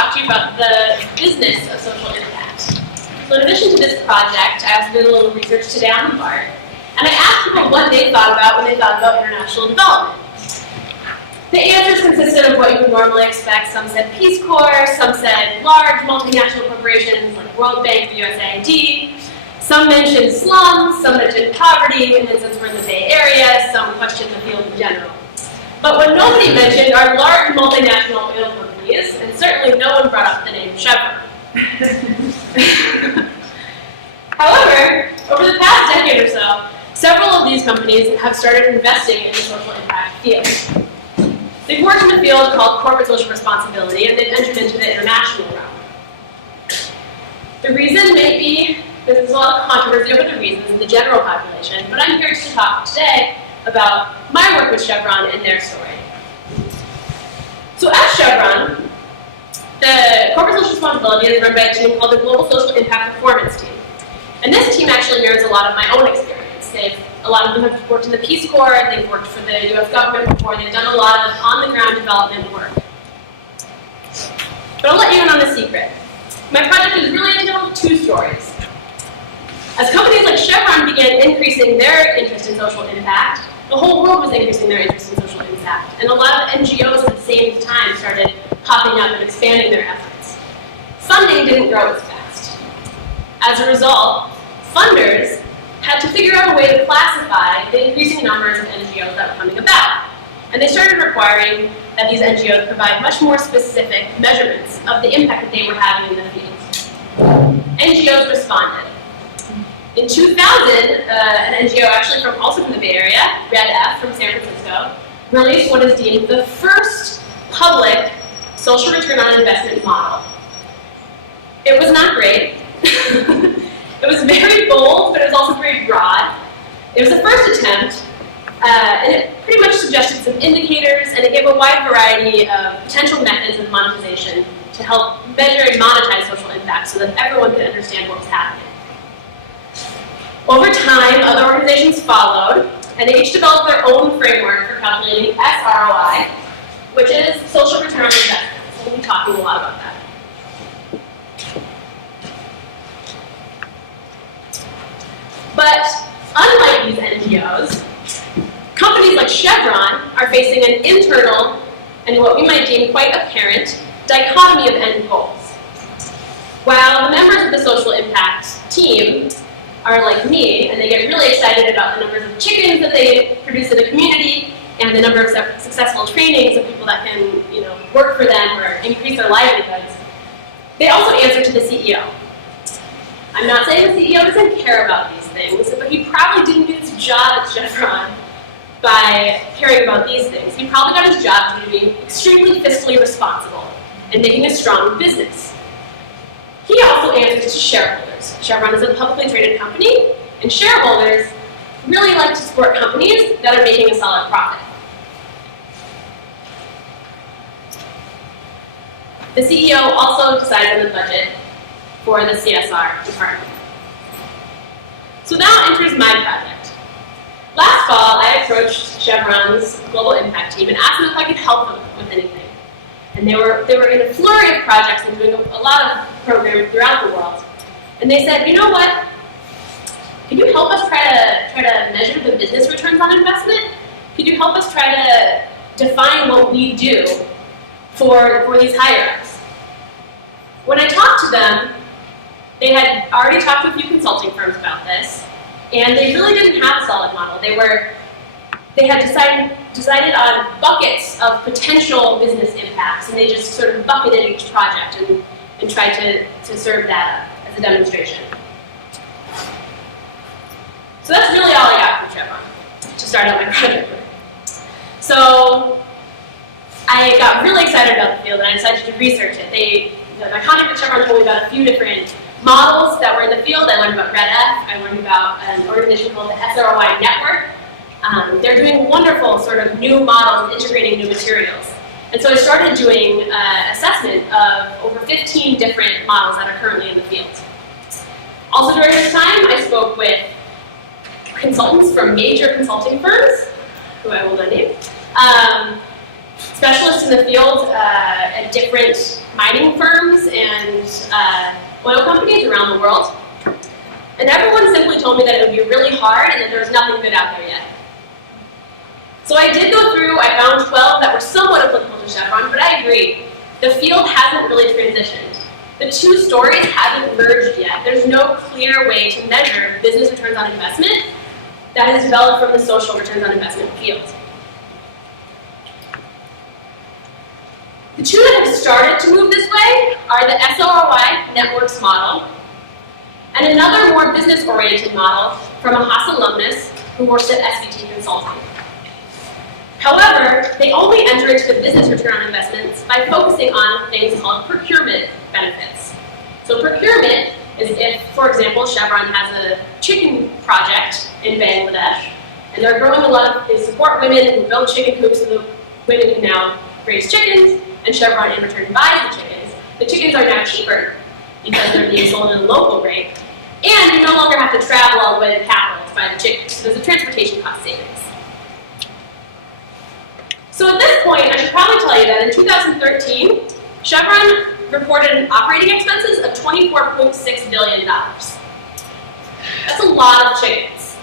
talk to you about the business of social impact. So in addition to this project, I also did a little research today on the BART, and I asked people what they thought about when they thought about international development. The answers consisted of what you would normally expect. Some said Peace Corps, some said large multinational corporations like World Bank, the USAID. Some mentioned slums, some mentioned poverty, and then since we're in the Bay Area, some questioned the field in general. But what nobody mentioned are large multinational oil companies, and certainly no one brought up the name Chevron. However, over the past decade or so, several of these companies have started investing in the social impact field. They've worked in a field called corporate social responsibility, and they've entered into the international realm. The reason may be, there's a lot of controversy over the reasons in the general population, but I'm here to talk today about my work with Chevron and their story. So at Chevron, the corporate social responsibility is run by a team called the Global Social Impact Performance Team. And this team actually mirrors a lot of my own experience. A lot of them have worked in the Peace Corps, they've worked for the US government before, they've done a lot of on-the-ground development work. But I'll let you in on a secret. My project is really to tell two stories. As companies like Chevron began increasing their interest in social impact, the whole world was increasing their interest in social impact. And a lot of NGOs at the same time started popping up and expanding their efforts. Funding didn't grow as fast. As a result, funders had to figure out a way to classify the increasing numbers of NGOs that were coming about. And they started requiring that these NGOs provide much more specific measurements of the impact that they were having in the field. NGOs responded. In 2000, an NGO actually also from the Bay Area, Red F from San Francisco, released what is deemed the first public social return on investment model. It was not great. It was very bold, but it was also very broad. It was the first attempt, and it pretty much suggested some indicators, and it gave a wide variety of potential methods of monetization to help measure and monetize social impact so that everyone could understand what was happening. Over time, other organizations followed, and they each developed their own framework for calculating SROI, which is social return on investment. So we'll be talking a lot about that. But unlike these NGOs, companies like Chevron are facing an internal and what we might deem quite apparent dichotomy of end goals. While the members of the social impact team are like me, and they get really excited about the numbers of chickens that they produce in the community and the number of successful trainings of people that can, work for them or increase their livelihoods, they also answer to the CEO. I'm not saying the CEO doesn't care about these things, but he probably didn't get his job at Chevron by caring about these things. He probably got his job to being extremely fiscally responsible and making a strong business. He also answers to shareholders. Chevron is a publicly traded company, and shareholders really like to support companies that are making a solid profit. The CEO also decides on the budget for the CSR department. So now enters my project. Last fall, I approached Chevron's global impact team and asked them if I could help them with anything. And they were in a flurry of projects and doing a lot of programs throughout the world. And they said, you know what? Could you help us try to measure the business returns on investment? Could you help us try to define what we do for these higher-ups? When I talked to them, they had already talked to a few consulting firms about this, and they really didn't have a solid model. They had decided on buckets of potential business impacts, and they just sort of bucketed each project and tried to serve that up as a demonstration. So that's really all I got from Chevron to start out my project with. So I got really excited about the field, and I decided to research it. My contact at Chevron told me about a few different models that were in the field. I learned about Red F. I learned about an organization called the SROI Network. They're doing wonderful sort of new models and integrating new materials. And so I started doing assessment of over 15 different models that are currently in the field. Also during this time, I spoke with consultants from major consulting firms, who I will not name, specialists in the field at different mining firms and oil companies around the world. And everyone simply told me that it would be really hard and that there was nothing good out there yet. So I did go through, I found 12 that were somewhat applicable to Chevron, but I agree. The field hasn't really transitioned. The two stories haven't merged yet. There's no clear way to measure business returns on investment that has developed from the social returns on investment field. The two that have started to move this way are the SROI networks model and another more business-oriented model from a Haas alumnus who works at SVT Consulting. However, they only enter into the business return on investments by focusing on things called procurement benefits. So procurement is if, for example, Chevron has a chicken project in Bangladesh, and they're growing a lot of, they support women who build chicken coops so the women can now raise chickens, and Chevron in return buys the chickens. The chickens are now cheaper because they're being sold at a local rate, and you no longer have to travel all the way to the capital to buy the chickens. So there's a transportation cost savings. So at this point, I should probably tell you that in 2013, Chevron reported operating expenses of $24.6 billion. That's a lot of chickens.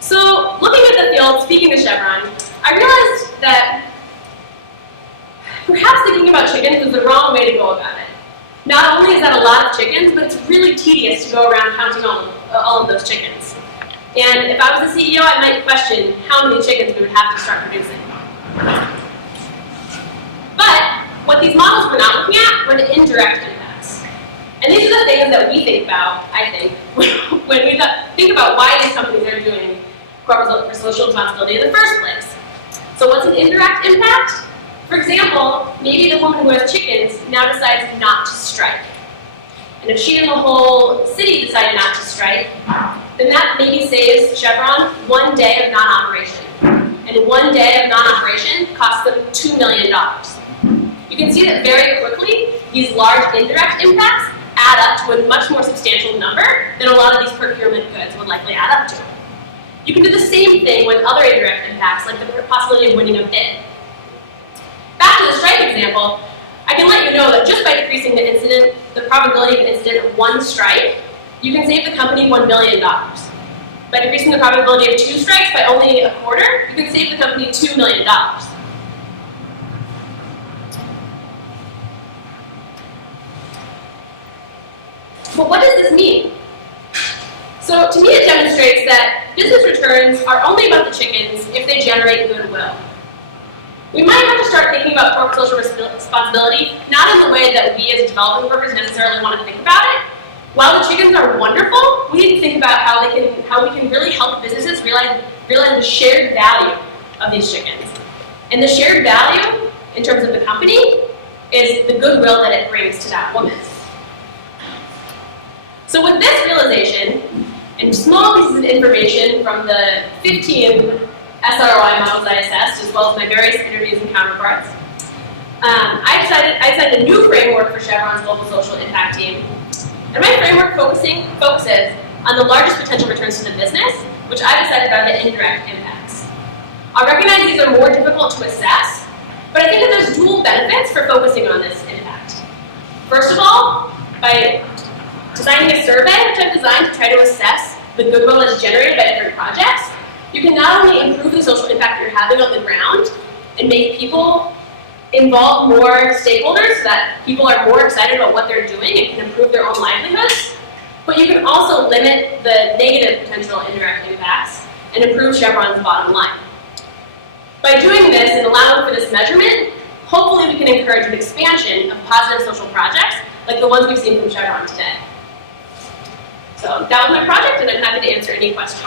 So looking at the field, speaking to Chevron, I realized that perhaps thinking about chickens was the wrong way to go about it. Not only is that a lot of chickens, but it's really tedious to go around counting all of those chickens. And if I was the CEO, I might question how many chickens we would have to start producing. But what these models were not looking at were the indirect impacts. And these are the things that we think about, I think, when we think about why these companies are doing corporate social responsibility in the first place. So what's an indirect impact? For example, maybe the woman who has chickens now decides not to strike. And if she and the whole city decide not to strike, then that maybe saves Chevron 1 day of non-operation. And 1 day of non-operation costs them $2 million. You can see that very quickly, these large indirect impacts add up to a much more substantial number than a lot of these procurement goods would likely add up to. You can do the same thing with other indirect impacts, like the possibility of winning a bid. Back to the strike example, I can let you know that just by decreasing the probability of an incident of 1 strike, you can save the company $1 million. By decreasing the probability of 2 strikes by only a quarter, you can save the company $2 million. But what does this mean? So to me it demonstrates that business returns are only about the chickens if they generate goodwill. We might have to start thinking about corporate social responsibility, not in the way that we as developing workers necessarily want to think about it. While the chickens are wonderful, we need to think about how we can really help businesses realize the shared value of these chickens. And the shared value, in terms of the company, is the goodwill that it brings to that woman. So with this realization, and small pieces of information from the 15 SROI models I assessed, as well as my various interviews and counterparts, I decided a new framework for Chevron's global social impact team. And my framework focuses on the largest potential returns to the business, which I decided are the indirect impacts. I recognize these are more difficult to assess, but I think that there's dual benefits for focusing on this impact. First of all, by designing a survey, which I've designed to try to assess the goodwill that's generated by different projects, you can not only improve the social impact you're having on the ground and make people involve more stakeholders so that people are more excited about what they're doing and can improve their own livelihoods, but you can also limit the negative potential indirect impacts and improve Chevron's bottom line. By doing this and allowing for this measurement, hopefully we can encourage an expansion of positive social projects like the ones we've seen from Chevron today. So that was my project, and I'm happy to answer any questions.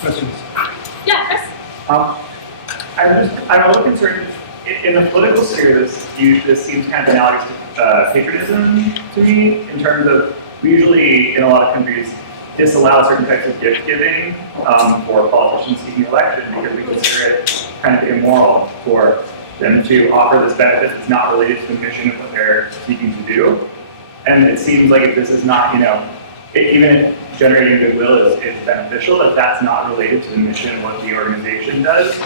Questions? Yeah, Chris? I'm a little concerned. In the political sphere, this seems kind of analogous to patriotism to me, in terms of we usually, in a lot of countries, disallow certain types of gift giving for politicians seeking election because we consider it kind of immoral for them to offer this benefit that's not related to the mission of what they're seeking to do. And it seems like if this is not, even if generating goodwill is beneficial, if that's not related to the mission and what the organization does,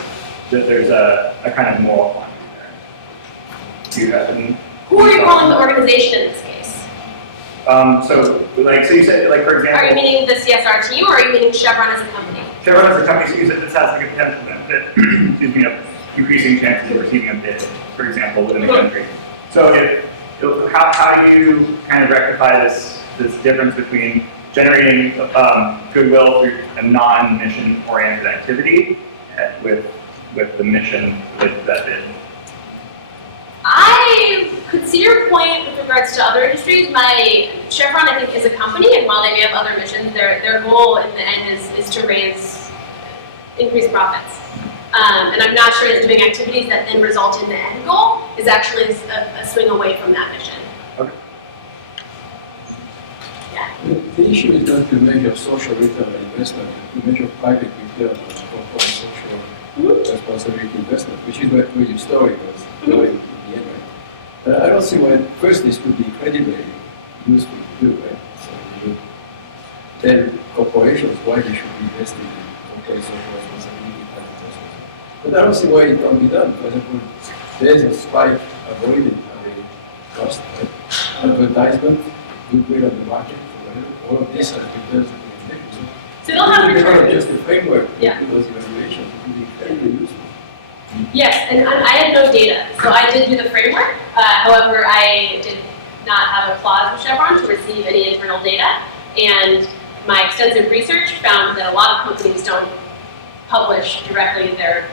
that there's a kind of moral quandary there. Do you have any? Who are you calling the organization in this case? So you said, like, for example. Are you meaning the CSR team, or are you meaning Chevron as a company? Chevron as a company, so you said this has like a potential benefit, excuse me, of increasing chances of receiving a bid, for example, within the country. So how do you kind of rectify this difference between generating goodwill through a non-mission oriented activity with the mission with that bid? I could see your point with regards to other industries. Chevron, I think, is a company, and while they may have other missions, their goal in the end is to increase profits. And I'm not sure that doing activities that then result in the end goal is actually a swing away from that mission. Okay. Yeah. The issue is not to measure social return on investment, to measure private return on social responsibility investment, which is where your story was going in the end, right? But I don't see why, first, this would be incredibly useful to do, right? So you would tell corporations why they should be investing in corporate social responsibility private investment. But I don't see why it can't be done. For example, there's a spike avoided at a cost, right? Advertisement, goodwill on the market, whatever, all of this has been done. So they'll have return. Just a framework yeah. to those evaluations, it would be incredibly useful. Yes, and I had no data, so I did do the framework. However, I did not have a clause with Chevron to receive any internal data, and my extensive research found that a lot of companies don't publish directly their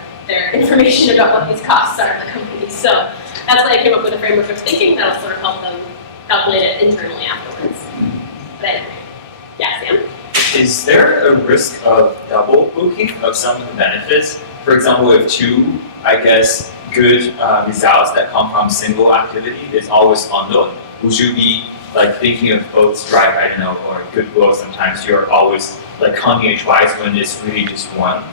information about what these costs are of the company. So that's why I came up with a framework of thinking that'll sort of help them calculate it internally afterwards. But anyway, yeah, Sam? Is there a risk of double booking of some of the benefits? For example, if two, I guess, good results that come from single activity is always bundled, would you be like thinking of both Stripe, I don't know, or Goodwill? Sometimes you're always like counting it twice when it's really just one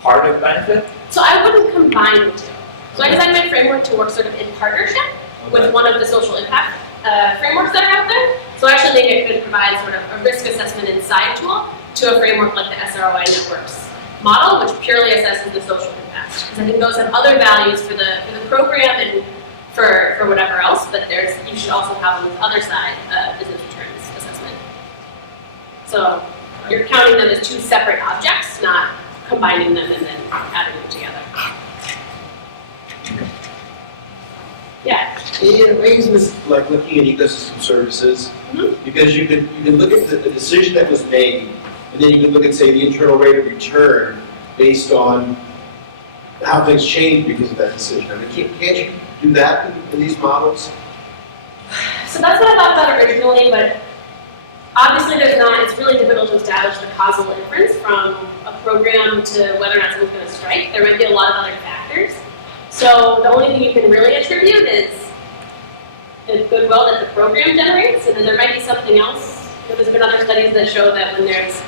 part of benefit? So I wouldn't combine the two. So I designed my framework to work sort of in partnership with one of the social impact frameworks that are out there. So I actually think it could provide sort of a risk assessment and side tool to a framework like the SROI Networks model, which purely assesses the social impact. Because I think those have other values for the program and for whatever else, but you should also have on the other side business returns assessment. So you're counting them as two separate objects, not combining them and then adding them together. Yeah. It raises like looking at ecosystem services, because you can look at the decision that was made, and then you can look at, say, the internal rate of return based on how things change because of that decision. I mean, can't you do that in these models? So that's what I thought about originally, but obviously it's really difficult to establish the causal inference from a program to whether or not someone's going to strike. There might be a lot of other factors. So the only thing you can really attribute is the goodwill that the program generates, and then there might be something else. There's been other studies that show that when there's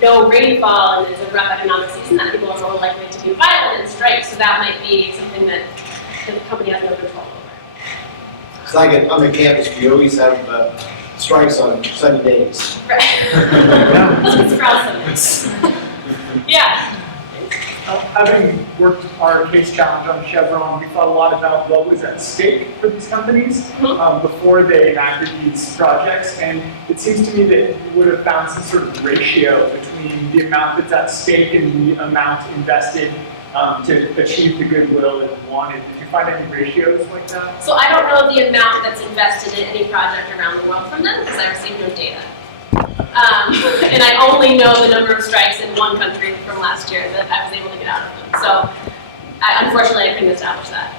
no rainfall and there's a rough economic season, that people are more likely to be violent and strike. So that might be something that the company has no control over. It's like on the campus, we always have strikes on sunny days. Right. That's for awesome. Yeah. Having worked our case challenge on Chevron, we thought a lot about what was at stake for these companies before they enacted these projects, and it seems to me that you would have found some sort of ratio between the amount that's at stake and the amount invested to achieve the goodwill that you wanted. Did you find any ratios like that? So I don't know the amount that's invested in any project around the world from them because I received no data. And I only know the number of strikes in one country from last year that I was able to get out of them. So unfortunately, I couldn't establish that.